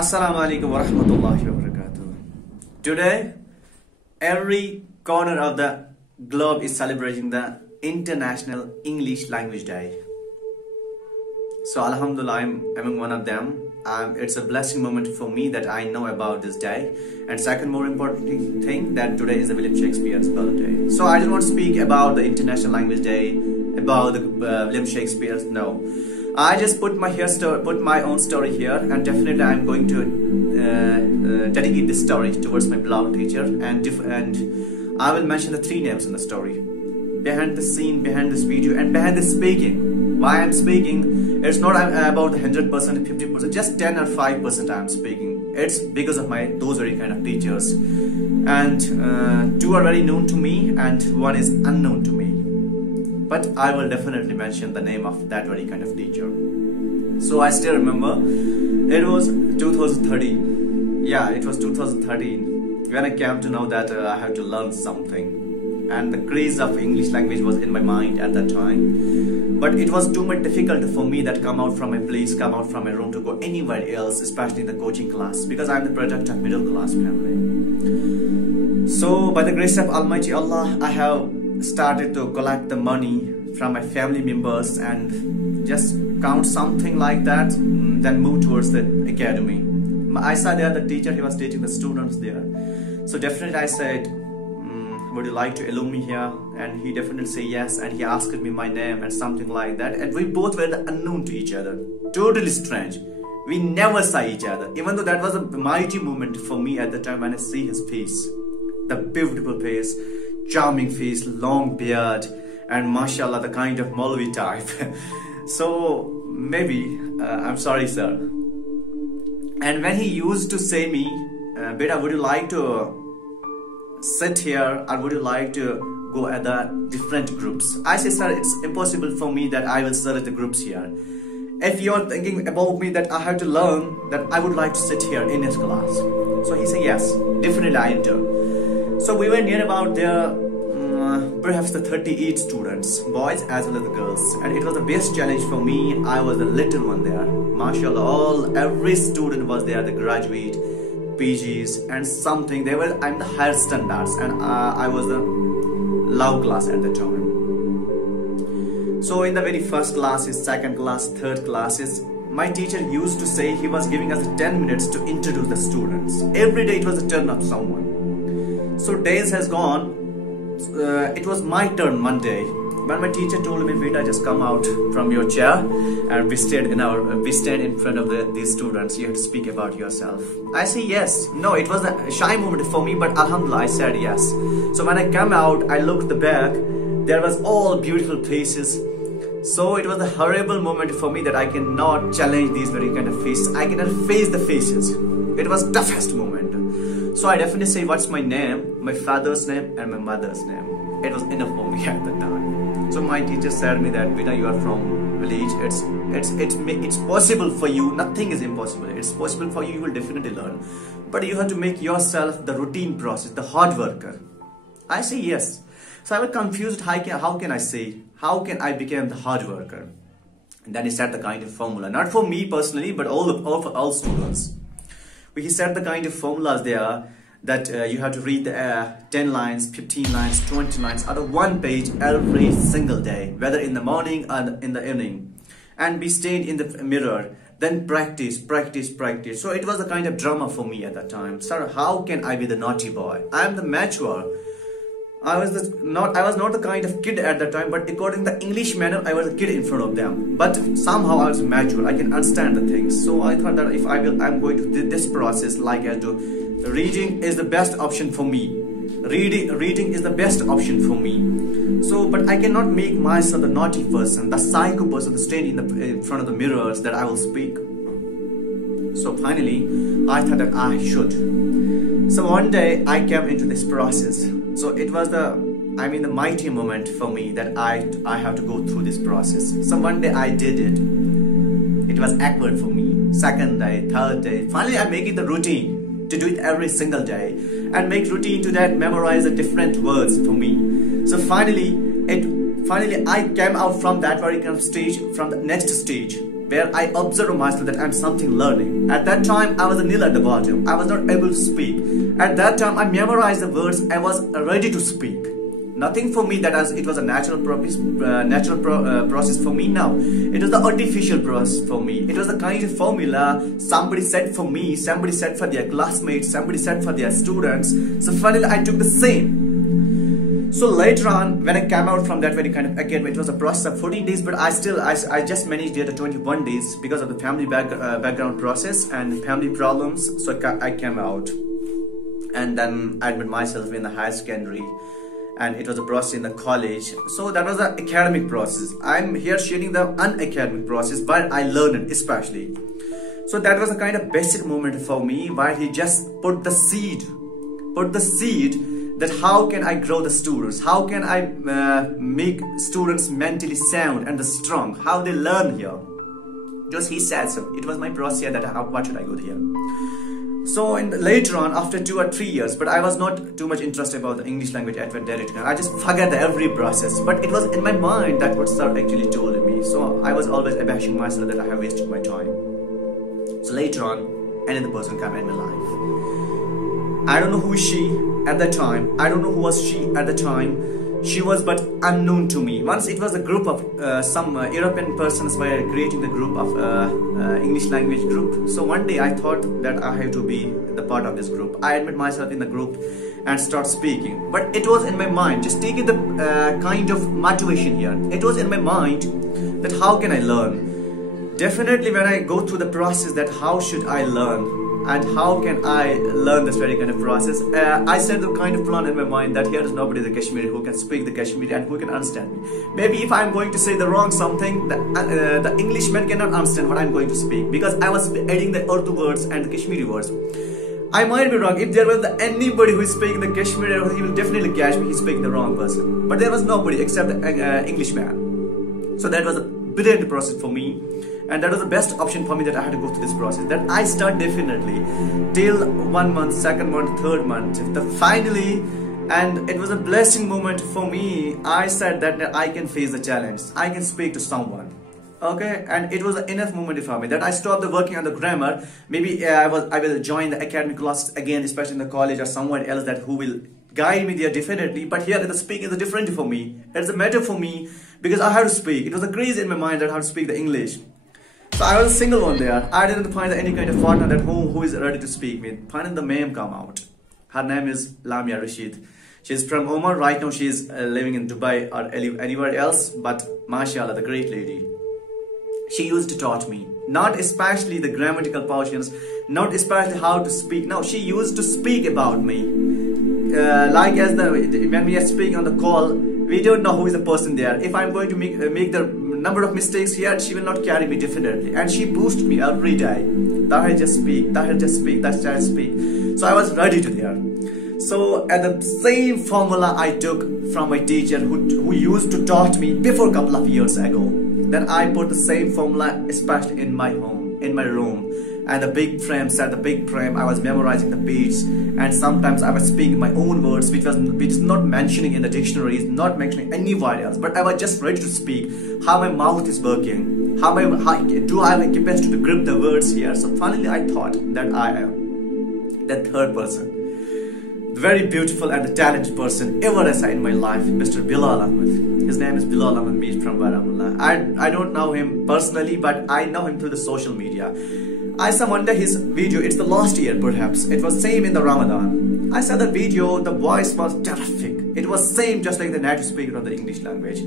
Assalamu alaikum wa rahmatullahi wa barakatuh. Today, every corner of the globe is celebrating the International English Language Day. So Alhamdulillah, I'm among one of them. It's a blessing moment for me that I know about this day. And second more important thing, that today is William Shakespeare's birthday. So I don't want to speak about the International Language Day, about the William Shakespeare's, no. I just put my own story here, and definitely I'm going to dedicate this story towards my beloved teacher, and I will mention the three names in the story. Behind the scene, behind this video, and behind the speaking. Why I'm speaking, it's not about the 100%, 50%, just 10 or 5% I'm speaking. It's because of those very kind of teachers. And two are very known to me, and one is unknown to me. But I will definitely mention the name of that very kind of teacher. So I still remember, it was 2013. Yeah, it was 2013 when I came to know that I have to learn something. And the craze of English language was in my mind at that time. But it was too much difficult for me that come out from my place, come out from my room to go anywhere else, especially in the coaching class, because I'm the product of middle class family. So by the grace of Almighty Allah, I have started to collect the money from my family members and just count something like that, then move towards the academy. I saw there the teacher, he was teaching the students there. So definitely I said, would you like to allow me here? And he definitely said yes, and he asked me my name and something like that. And we both were unknown to each other, totally strange. We never saw each other, even though that was a mighty moment for me at the time when I see his face. The beautiful face, charming face, long beard, and mashallah, the kind of Maulvi type. So maybe, I'm sorry sir. And when he used to say me, Beta, would you like to sit here, or would you like to go at the different groups? I say, sir, it's impossible for me that I will select the groups here. If you're thinking about me that I have to learn, that I would like to sit here in his class. So he said yes, definitely I enter. So we were near about there, perhaps the 38 students, boys as well as the girls, and it was the best challenge for me. I was the little one there. Mashallah, every student was there, the graduate, PGs, and something. I'm the higher standards, and I was the low class at the time. So in the very first classes, second class, third classes, my teacher used to say he was giving us 10 minutes to introduce the students. Every day it was a turn of someone. So days has gone. It was my turn one day when my teacher told me, Beta, just come out from your chair, and we stand in front of these students. You have to speak about yourself. I say yes. No, it was a shy moment for me, but Alhamdulillah, I said yes. So when I came out, I looked the back. There was all beautiful faces. So it was a horrible moment for me that I cannot challenge these very kind of faces. I cannot face the faces. It was toughest moment. So I definitely say, what's my name, my father's name, and my mother's name. It was enough for me at the time. So my teacher said me that, Beta, you are from village. It's possible for you. Nothing is impossible. It's possible for you. You will definitely learn. But you have to make yourself the routine process, the hard worker. I say yes. So I was confused. How can I say? How can I become the hard worker? And then he said the kind of formula, not for me personally, but all students. He said the kind of formulas there, that you have to read 10 lines, 15 lines, 20 lines out of one page every single day, whether in the morning or in the evening, and be stayed in the mirror, then practice. So it was a kind of drama for me at that time. Sir, how can I be the naughty boy? I am the mature. I was not the kind of kid at that time, but according to the English manner, I was a kid in front of them. But somehow I was mature. I can understand the things. So I thought that if I'm going to do this process, like I do, reading is the best option for me. Reading is the best option for me. So, but I cannot make myself the naughty person, the psycho person, standing in front of the mirrors that I will speak. So finally, I thought that I should. So one day I came into this process. So it was the mighty moment for me that I have to go through this process. So one day I did it. It was awkward for me. Second day, third day. Finally I make it the routine to do it every single day, and make routine to that, memorize the different words for me. So finally I came out from that very kind of stage, from the next stage, where I observed myself that I'm something learning. At that time, I was a nil at the bottom. I was not able to speak. At that time, I memorized the words. I was ready to speak. Nothing for me that as it was a natural process for me now. It was the artificial process for me. It was the kind of formula somebody said for me, somebody said for their classmates, somebody said for their students. So finally, I took the same. So later on, when I came out from that very kind of, again, it was a process of 14 days, but I just managed it at 21 days because of the family background process and family problems. So I came out, and then I admitted myself in the higher secondary, and it was a process in the college. So that was the academic process. I'm here sharing the unacademic process, but I learned it especially. So that was a kind of basic moment for me, where he just put the seed that how can I grow the students, how can I make students mentally sound and strong, how they learn here. Just he said so. It was my process that what should I go here. So later on, after 2 or 3 years, but I was not too much interested about the English language at that direction. I just forget every process, but it was in my mind that what sir actually told me. So I was always abashing myself that I have wasted my time. So later on, another person came in my life. I don't know who is she at that time. I don't know who was she at the time. She was but unknown to me. Once it was a group of some European persons were creating the group of English language group. So one day I thought that I have to be the part of this group. I admit myself in the group and start speaking. But it was in my mind, just taking the kind of motivation here. It was in my mind that how can I learn? Definitely when I go through the process that how should I learn? And how can I learn this very kind of process? I set the kind of plan in my mind that here is nobody in the Kashmiri who can speak the Kashmiri and who can understand me. Maybe if I'm going to say the wrong something, the Englishman cannot understand what I'm going to speak, because I was adding the Urdu words and the Kashmiri words. I might be wrong. If there was anybody who is speaking the Kashmiri, he will definitely catch me. He's speaking the wrong person. But there was nobody except the Englishman. So that was a brilliant process for me. And that was the best option for me, that I had to go through this process. That I start definitely till 1 month, 2nd month, 3rd month. Finally, and it was a blessing moment for me. I said that I can face the challenge. I can speak to someone. Okay, and it was an enough moment for me that I stopped working on the grammar. Maybe I will join the academic classes again, especially in the college or somewhere else that who will guide me there definitely. But here the speaking is different for me. It's a matter for me because I had to speak. It was a craze in my mind that I had to speak the English. So I was a single one there. I didn't find any kind of partner that who is ready to speak me. Finally the ma'am come out. Her name is Lamia Rashid. She's from Oman. Right now she is living in Dubai or anywhere else. But mashallah, the great lady. She used to taught me. Not especially the grammatical portions. Not especially how to speak. No, she used to speak about me. Like when we are speaking on the call, we don't know who is the person there. If I'm going to make the number of mistakes here, she will not carry me definitely. And she boosted me every day. Tahir, just speak. Tahir, just speak. Tahir, just speak. So I was ready to there. So at the same formula I took from my teacher who used to taught me before a couple of years ago. Then I put the same formula especially in my home, in my room. And the big frame, I was memorizing the beats, and sometimes I was speaking my own words, which is not mentioning in the dictionaries, not mentioning anywhere else, but I was just ready to speak. How my mouth is working, how do I have a capacity to grip the words here? So finally I thought that I am that third person, the very beautiful and the talented person ever I saw in my life, Mr. Bilal Ahmed. His name is Bilal Ahmed Meet from Baramulla. I don't know him personally, but I know him through the social media. I saw one day his video, it's the last year perhaps, it was same in the Ramadan. I saw the video, the voice was terrific. It was same just like the native speaker of the English language.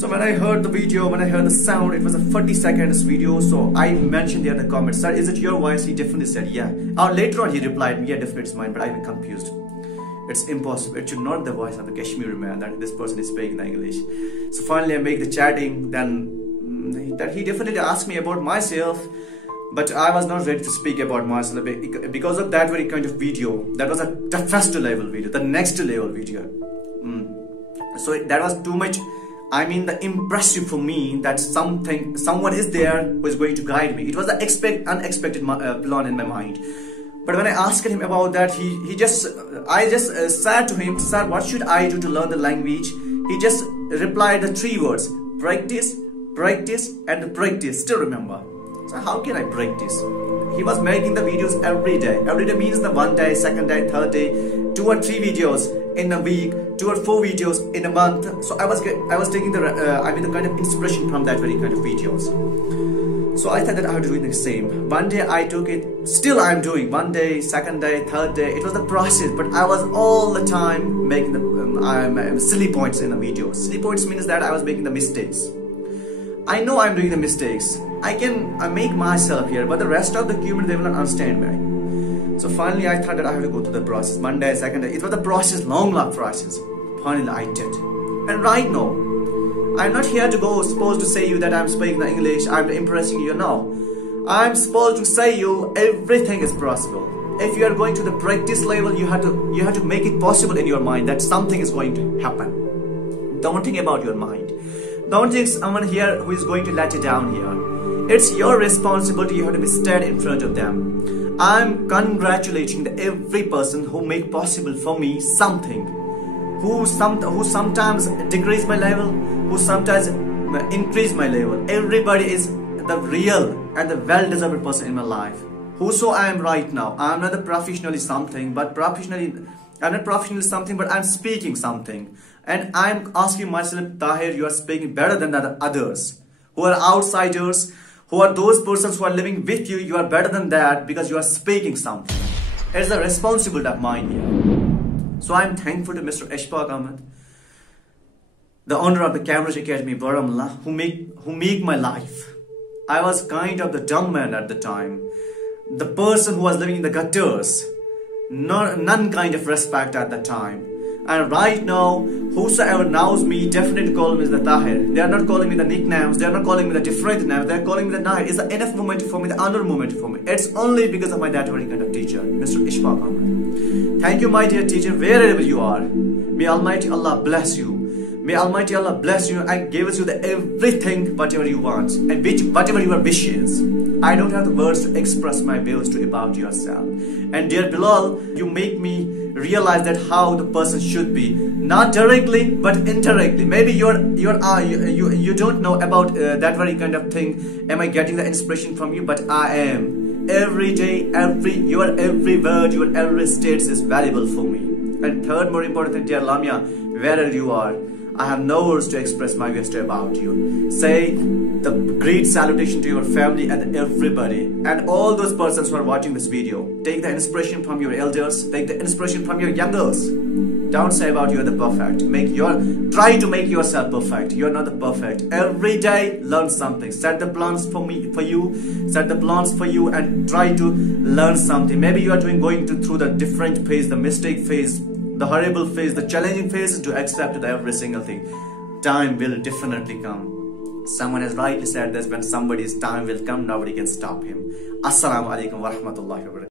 So when I heard the video, when I heard the sound, it was a 40-second video. So I mentioned there in the comments, sir, is it your voice? He definitely said, yeah. Later on he replied, yeah, definitely it's mine, but I'm confused. It's impossible. It should not be the voice of the Kashmiri man that this person is speaking the English. So finally I make the chatting, then that he definitely asked me about myself. But I was not ready to speak about myself because of that very kind of video. That was a toughest level video, the next level video. So that was too much, I mean, the impressive for me that someone is there who is going to guide me. It was the unexpected plan in my mind. But when I asked him about that, I just said to him, sir, what should I do to learn the language? He just replied the 3 words, practice, practice, and practice. Still remember. So how can I break this? He was making the videos every day. Every day means the one day, second day, third day, 2 or 3 videos in a week, 2 or 4 videos in a month. So I was taking the the kind of inspiration from that very kind of videos. So I thought that I had to do the same. One day I took it, still I'm doing. One day, second day, third day. It was the process, but I was all the time making the silly points in the videos. Silly points means that I was making the mistakes. I know I'm doing the mistakes. I make myself here, but the rest of the community, they will not understand me. So finally I thought that I have to go through the process. One day, second day. It was the process, long process. Finally I did. And right now, I'm not here to supposed to say you that I'm speaking the English, I'm impressing you, no. I'm supposed to say you everything is possible. If you are going to the practice level, you have to make it possible in your mind that something is going to happen. Don't think about your mind. Don't think someone here who is going to let you down here. It's your responsibility, you have to be steady in front of them. I'm congratulating every person who make possible for me something. Who sometimes decrease my level, who sometimes increase my level. Everybody is the real and the well-deserved person in my life. Whoso I am right now, I'm not professionally something, but I'm speaking something. And I'm asking myself, Tahir, you are speaking better than the others. Who are outsiders, who are those persons who are living with you, you are better than that because you are speaking something. It's a responsibility of mine here. So I'm thankful to Mr. Ishfaq Ahmed, the owner of the Cambridge Academy, Baramallah, who make my life. I was kind of the dumb man at the time, the person who was living in the gutters, none kind of respect at the time. And right now, whosoever knows me definitely call me the Tahir. They are not calling me the nicknames, they are not calling me the different names, they are calling me the Tahir. It's the enough moment for me, the honor moment for me. It's only because of my that very kind of teacher, Mr. Ishfaq Ahmed. Thank you, my dear teacher, wherever you are. May Almighty Allah bless you. May Almighty Allah bless you and give us you the everything, whatever you want, and whatever your wish is. I don't have the words to express my views to about yourself. And dear Bilal, you make me realize that how the person should be, not directly but indirectly. Maybe you don't know about that very kind of thing. Am I getting the inspiration from you? But I am. Every day, your every word, your every statement is valuable for me. And third, more important thing, dear Lamia, wherever you are, I have no words to express my wish about you. Say the great salutation to your family and everybody and all those persons who are watching this video. Take the inspiration from your elders. Take the inspiration from your youngers. Don't say about you are the perfect. Try to make yourself perfect. You are not the perfect. Every day, learn something. Set the plans for you. Set the plans for you and try to learn something. Maybe you are going through the different phase, the mistake phase, the horrible phase, the challenging phase, to accept every single thing. Time will definitely come. Someone has rightly said this, when somebody's time will come, nobody can stop him. Assalamu alaikum wa rahmatullahi wa barakatuh.